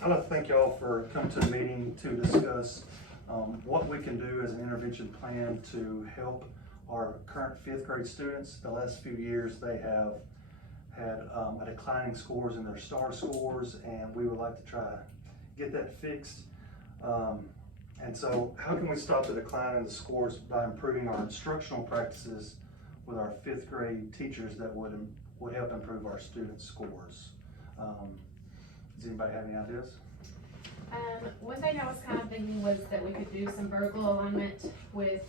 I'd like to thank y'all for coming to the meeting to discuss what we can do as an intervention plan to help our current fifth grade students. The last few years, they have had a declining scores in their STAR scores, and we would like to try to get that fixed. And so how can we stop the decline in the scores? By improving our instructional practices with our fifth grade teachers that would help improve our students' scores. Does anybody have any ideas? One thing I was kind of thinking was that we could do some vertical alignment with,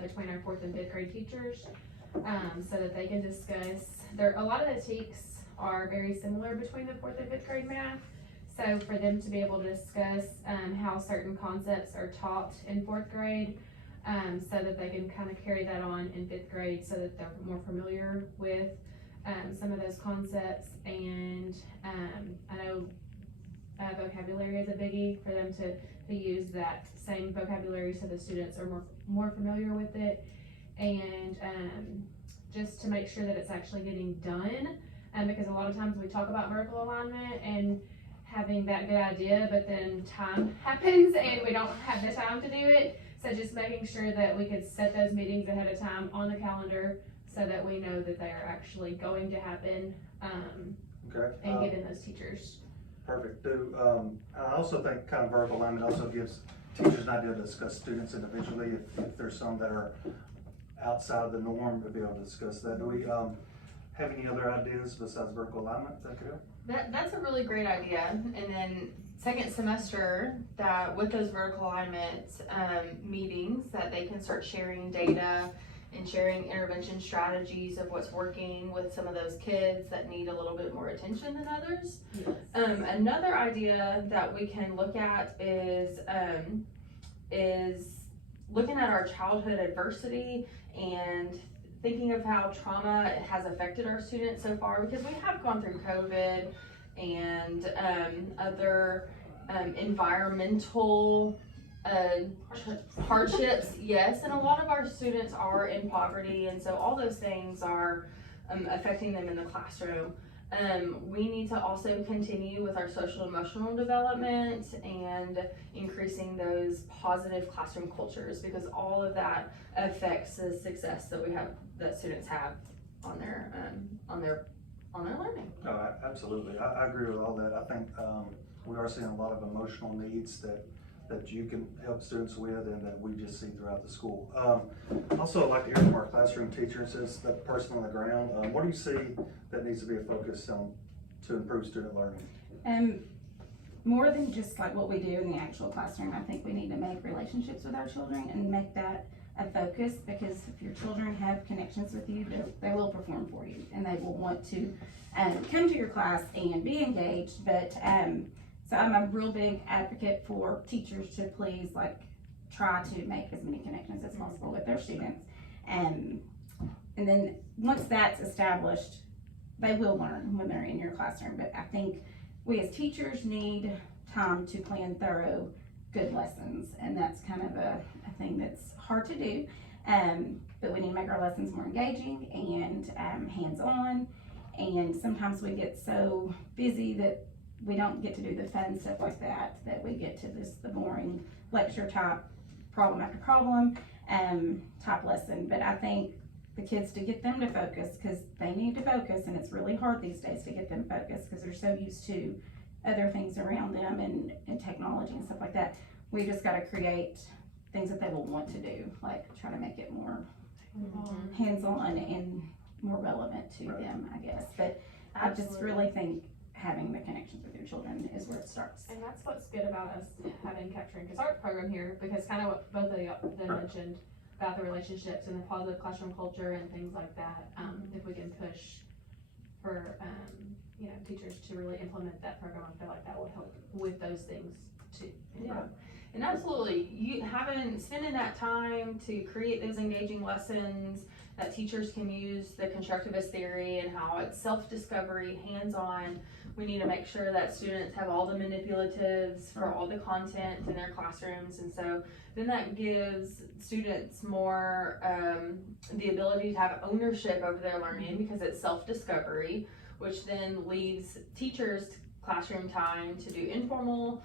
between our fourth and fifth grade teachers, so that they can discuss, a lot of the TEKS are very similar between the fourth and fifth grade math. So for them to be able to discuss, how certain concepts are taught in fourth grade, so that they can kind of carry that on in fifth grade so that they're more familiar with, some of those concepts. And, I know vocabulary is a biggie for them to use that same vocabulary so the students are more familiar with it. And just to make sure that it's actually getting done, because a lot of times we talk about vertical alignment and having that good idea, but then time happens and we don't have the time to do it. So just making sure that we could set those meetings ahead of time on the calendar so that we know that they are actually going to happen, Okay. and giving those teachers. Perfect. I also think kind of vertical alignment also gives teachers an idea to discuss students individually. If there's some that are outside of the norm, to be able to discuss that. Do we have any other ideas besides vertical alignment that could help? That's a really great idea. And then second semester, that with those vertical alignment meetings, that they can start sharing data and sharing intervention strategies of what's working with some of those kids that need a little bit more attention than others. Yes. Another idea that we can look at is looking at our childhood adversity and thinking of how trauma has affected our students so far, because we have gone through COVID and other environmental hardships, yes, and a lot of our students are in poverty, and so all those things are affecting them in the classroom. We need to also continue with our social emotional development and increasing those positive classroom cultures, because all of that affects the success that students have on their learning. No, absolutely. I agree with all that. I think we are seeing a lot of emotional needs that you can help students with and that we just see throughout the school. Also, I'd like to hear from our classroom teachers as the person on the ground. What do you see that needs to be a focus on to improve student learning? More than just like what we do in the actual classroom, I think we need to make relationships with our children and make that a focus, because if your children have connections with you, they will perform for you and they will want to come to your class and be engaged. But so I'm a real big advocate for teachers to please try to make as many connections as possible with their students. And then once that's established, they will learn when they're in your classroom. But I think we as teachers need time to plan thorough, good lessons. And that's kind of a thing that's hard to do. But we need to make our lessons more engaging and hands-on. And sometimes we get so busy that we don't get to do the fun stuff like that we get to the boring lecture type, problem after problem type lesson. But I think the kids, to get them to focus, because they need to focus, and it's really hard these days to get them focused because they're so used to other things around them and technology and stuff like that. We just got to create things that they will want to do, like try to make it more hands-on and more relevant to them, I guess. But I just really think having the connections with your children is where it starts. And that's what's good about us having Capturing Kids Art program here, because kind of what both of you mentioned about the relationships and the positive classroom culture and things like that. If we can push for teachers to really implement that program, I feel like that would help with those things too. Yeah, and absolutely, spending that time to create those engaging lessons that teachers can use the constructivist theory and how it's self-discovery, hands-on. We need to make sure that students have all the manipulatives for all the content in their classrooms, and so then that gives students more the ability to have ownership over their learning, because it's self-discovery, which then leaves teachers classroom time to do informal.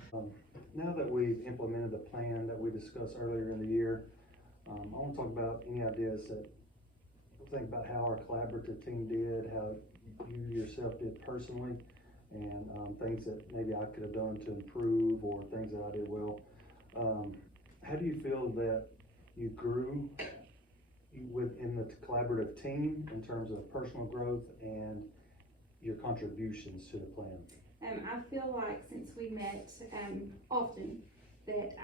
Now that we've implemented the plan that we discussed earlier in the year, I wanna talk about any ideas that, think about how our collaborative team did, how you yourself did personally, and, things that maybe I could have done to improve, or things that I did well. How do you feel that you grew within the collaborative team in terms of personal growth and your contributions to the plan? I feel like since we met, often, that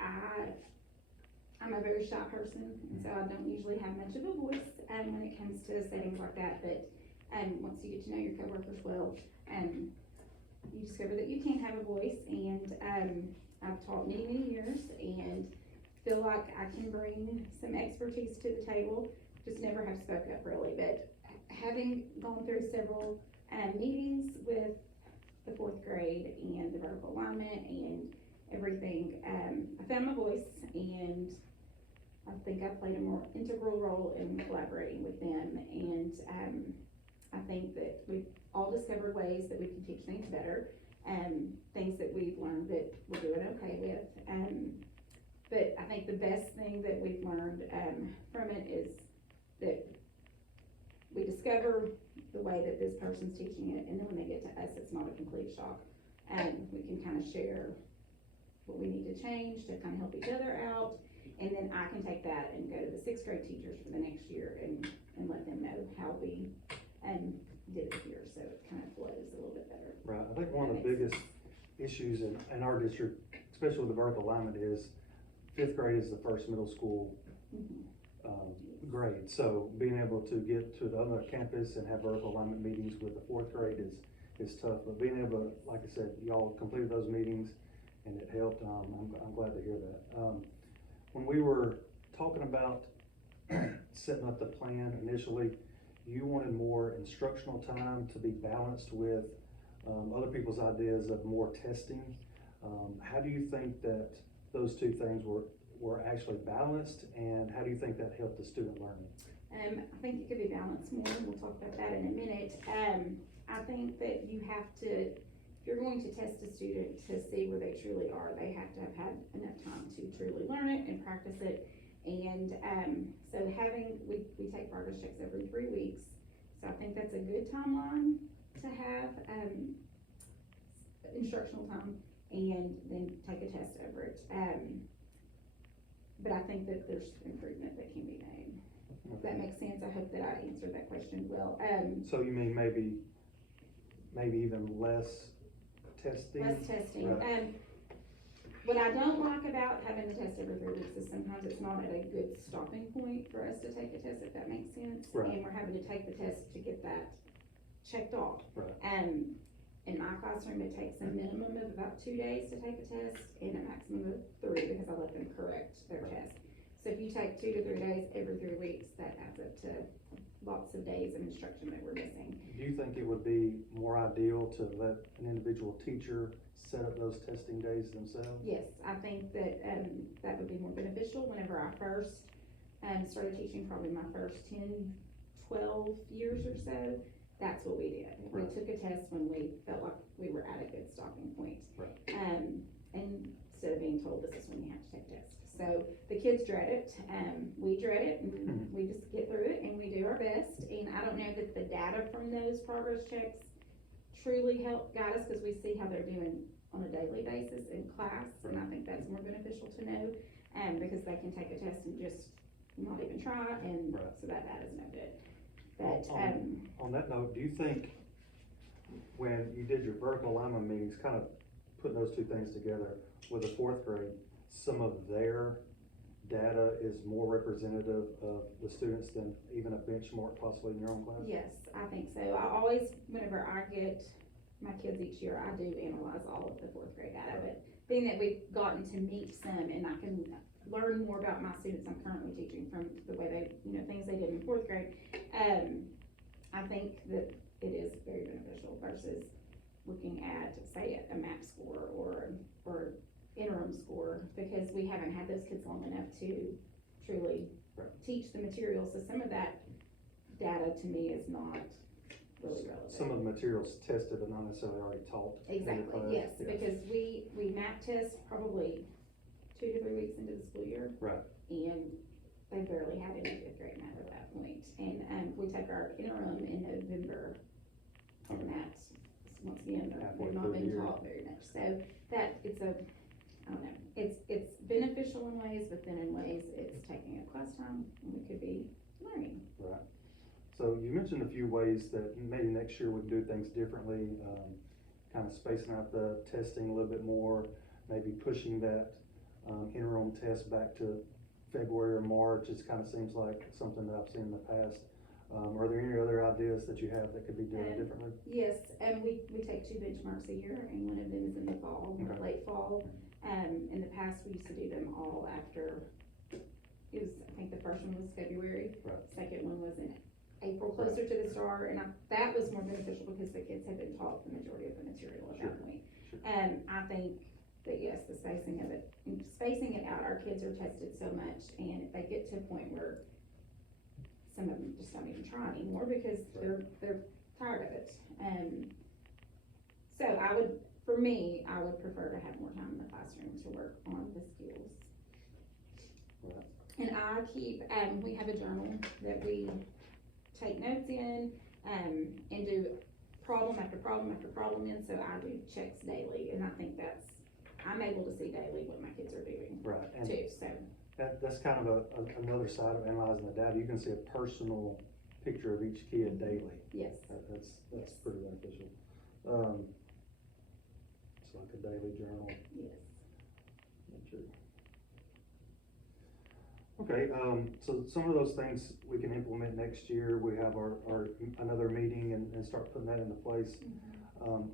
I'm a very shy person, and so I don't usually have much of a voice, when it comes to settings like that, but, once you get to know your coworkers well, you discover that you can have a voice, and, I've taught many years, and feel like I can bring some expertise to the table, just never have spoke up really, but having gone through several, meetings with the fourth grade and the vertical alignment and everything, I found my voice, and I think I played a more integral role in collaborating with them, and, I think that we've all discovered ways that we can teach things better, things that we've learned that we're doing okay with, but I think the best thing that we've learned, from it is that we discover the way that this person's teaching it, and then when they get to us, it's not a complete shock. We can kind of share what we need to change to kind of help each other out, and then I can take that and go to the sixth grade teachers for the next year and let them know how we, did it here, so it kind of flows a little bit better. Right, I think one of the biggest issues in our district, especially with the vertical alignment, is fifth grade is the first middle school grade. So being able to get to the other campus and have vertical alignment meetings with the fourth grade is tough. But being able to, like I said, y'all completed those meetings and it helped. I'm glad to hear that. When we were talking about setting up the plan initially, you wanted more instructional time to be balanced with other people's ideas of more testing. How do you think that those two things were actually balanced, and how do you think that helped the student learning? I think it could be balanced more, and we'll talk about that in a minute. I think that you have to, if you're going to test a student to see where they truly are, they have to have had enough time to truly learn it and practice it. And, so we take progress checks every 3 weeks, so I think that's a good timeline to have, instructional time, and then take a test over it. But I think that there's improvement that can be made. If that makes sense, I hope that I answered that question well. So you mean maybe even less testing? Less testing. Right. What I don't like about having the test every 3 weeks is sometimes it's not at a good stopping point for us to take a test, if that makes sense. Right. And we're having to take the test to get that checked off. Right. In my classroom, it takes a minimum of about 2 days to take a test and a maximum of 3 because I let them correct their test. So if you take 2 to 3 days every 3 weeks, that adds up to lots of days of instruction that we're missing. Do you think it would be more ideal to let an individual teacher set up those testing days themselves? Yes, I think that, that would be more beneficial. Whenever I first, started teaching, probably my first 10, 12 years or so, that's what we did. We Right. took a test when we felt like we were at a good stopping point. Right. And instead of being told this is when you have to take tests. So the kids dread it, we dread it, and we just get through it and we do our best. And I don't know that the data from those progress checks truly help guide us, because we see how they're doing on a daily basis in class, and I think that's more beneficial to know, because they can take a test and just not even try, and Right. so that data's no good. But, On that note, do you think when you did your vertical alignment meetings, kind of putting those two things together with the fourth grade, some of their data is more representative of the students than even a benchmark possibly in your own class? yes, I think so. I always, whenever I get my kids each year, I do analyze all of the fourth grade data, but being that we've gotten to meet some and I can learn more about my students I'm currently teaching from the way they, things they did in fourth grade, I think that it is very beneficial versus looking at, say, a MAP score or interim score, because we haven't had those kids long enough to truly Right. teach the material. So some of that data to me is not really relevant. Some of the materials tested, but not necessarily already taught. in the Exactly, class. yes, Yeah. because we map test probably 2 to 3 weeks into the school year. Right. And they barely had any fifth grade math at that point. And we take our interim in November, and that's, once again, Halfway they've not through the been year. taught very much. So that, it's a, I don't know, it's beneficial in ways, but then in ways, it's taking up class time, and we could be learning. Right. So you mentioned a few ways that maybe next year we can do things differently, kind of spacing out the testing a little bit more, maybe pushing that interim test back to February or March. It kind of seems like something that I've seen in the past. Are there any other ideas that you have that could be done differently? Yes, and we take 2 benchmarks a year, and one of them is in the fall, Okay. late fall. In the past, we used to do them all after, it was, I think the first one was February. Right. Second one was in April, closer to the start, and that was more beneficial because the kids had been taught the majority of the material at Sure, that point. sure. I think that yes, the spacing of it, spacing it out, our kids are tested so much, and if they get to a point where some of them just don't even try anymore because they're tired of it. So for me, I would prefer to have more time in the classroom to work on the skills. Right. And I keep, we have a journal that we take notes in, and do problem after problem after problem in, so I do checks daily, and I think I'm able to see daily what my kids are doing Right. And too, so. that's kind of another side of analyzing the data. You can see a personal picture of each kid daily. Yes, That's Yes. pretty beneficial. It's like a daily journal yes. entry. Okay, so some of those things we can implement next year. We have our another meeting and start putting that into place.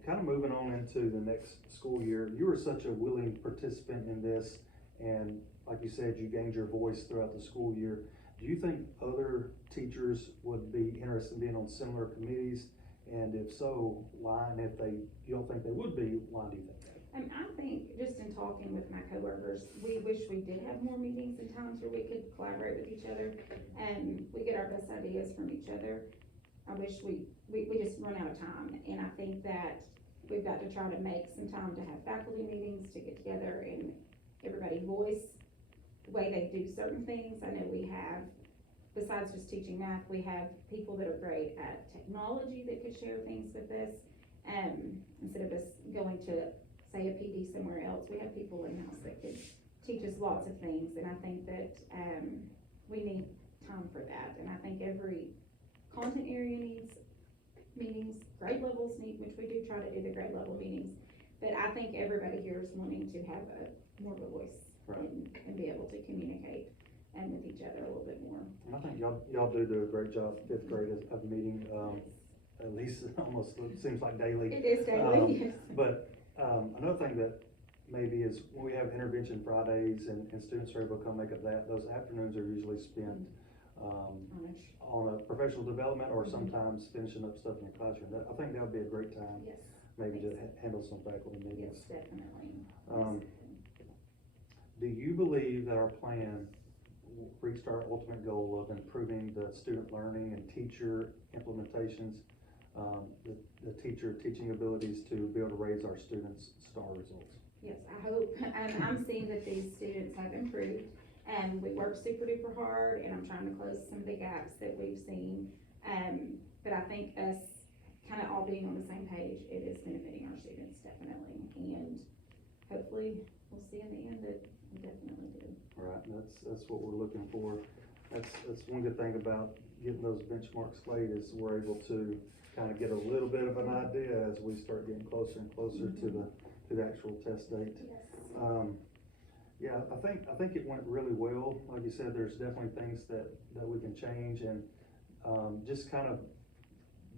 Kind of moving on into the next school year, you were such a willing participant in this, and like you said, you gained your voice throughout the school year. Do you think other teachers would be interested in being on similar committees? And if so, why? And if you don't think they would be, why do you think that? I think, just in talking with my coworkers, we wish we did have more meetings and times where we could collaborate with each other, and we get our best ideas from each other. I wish we just run out of time, and I think that we've got to try to make some time to have faculty meetings, to get together and everybody voice the way they do certain things. I know we have, besides just teaching math, we have people that are great at technology that could share things with us. Instead of us going to, say, a PD somewhere else, we have people in-house that could teach us lots of things, and I think that, we need time for that, and I think every content area needs meetings, grade levels need, which we do try to do the grade level meetings, but I think everybody here is wanting to have more of a voice. Right. And be able to communicate, with each other a little bit more. And I think y'all do a great job, fifth grade of meeting, at least it almost seems like daily. It is daily, yes. But, another thing that maybe is when we have intervention Fridays and students are able to come make up that, those afternoons are usually spent, on a professional development or sometimes finishing up stuff in your classroom. I think that would be a great time, Yes, maybe to handle some faculty yes, meetings. definitely. Do you believe that our plan reached our ultimate goal of improving the student learning and teacher implementations, the teacher teaching abilities to be able to raise our students' STAR results? Yes, I hope, I'm seeing that these students have improved, and we work super duper hard, and I'm trying to close some of the gaps that we've seen. But I think us kind of all being on the same page, it is benefiting our students definitely, and hopefully we'll see in the end that we definitely do. Right, and that's what we're looking for. That's one good thing about getting those benchmarks laid is we're able to kind of get a little bit of an idea as we start getting closer and closer to the actual test date. Yes. Yeah, I think it went really well. Like you said, there's definitely things that we can change, and just kind of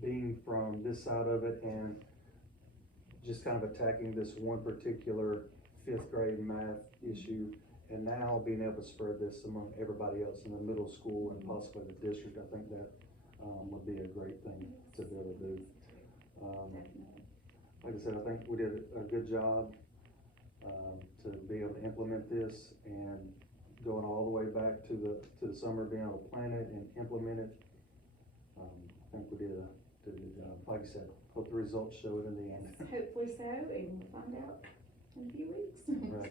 being from this side of it and just kind of attacking this one particular fifth grade math issue, and now being able to spread this among everybody else in the middle school and possibly the district. I think that would be a great thing to be able to do. Definitely. Like I said, I think we did a good job to be able to implement this, and going all the way back to the summer, being able to plan it and implement it. I think we did did a good job. Like I said, hope the results show it in the end. Hopefully so, and we'll find out in a few weeks. Right.